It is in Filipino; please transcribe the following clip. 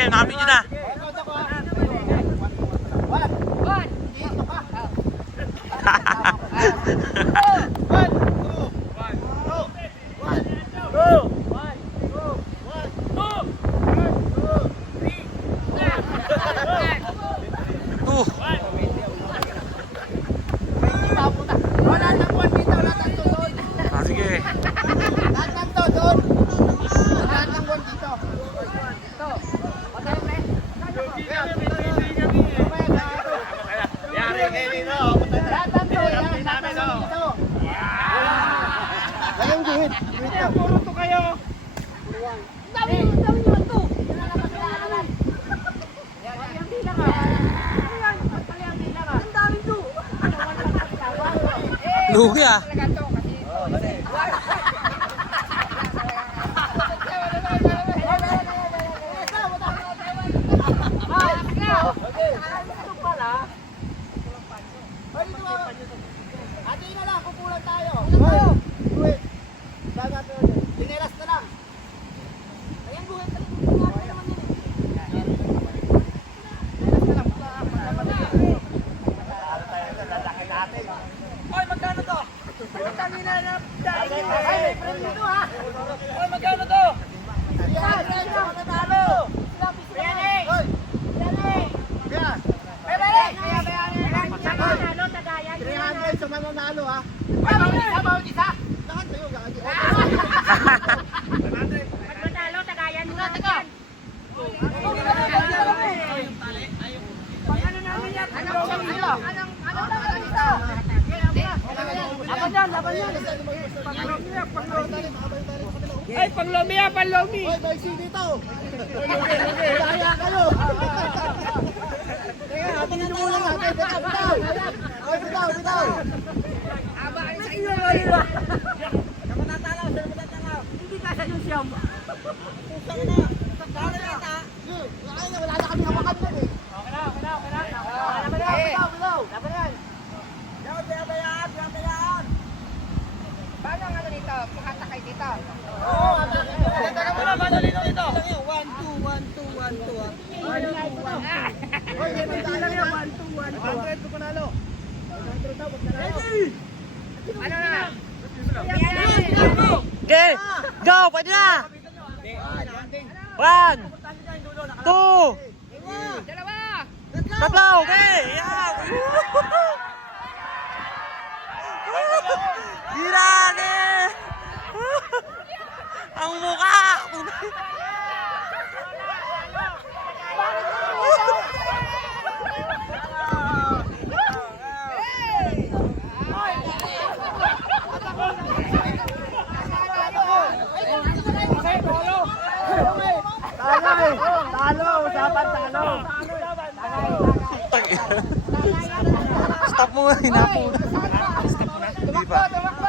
sige, nakabidyo na. Lugi ah. Ay, panglomi yan, panglomi! Hoy, may sino dito! Kaya kayo! Teka, hatiin nyo muna natin! Teka, bitaw! Hoy, bitaw, bitaw! Aba, ano sa inyo? Sama natalaw, sama natalaw! Hindi kasi yung siyam! Pusang na! Saan na kita? Wala na kami hawakan yan eh! Okay na, okay na, okay na! Bitaw, bitaw! Laban yan! Bayaan! Paano ang ano dito? Makatakay dito? Oo! Teka muna, paano dito dito? 1, 2, 1, 2, 1, 2 Hoy, may mandaan na! 100 ko panalo! Ano na? Okay, go! Pwede na! 1, 2, Dalawa! tatlo! Okay! Yeah! Grabe! Ang mukha! Talo! Usapan talo! Stop mo nga, hinapo. Stop mo na. Hindi pa.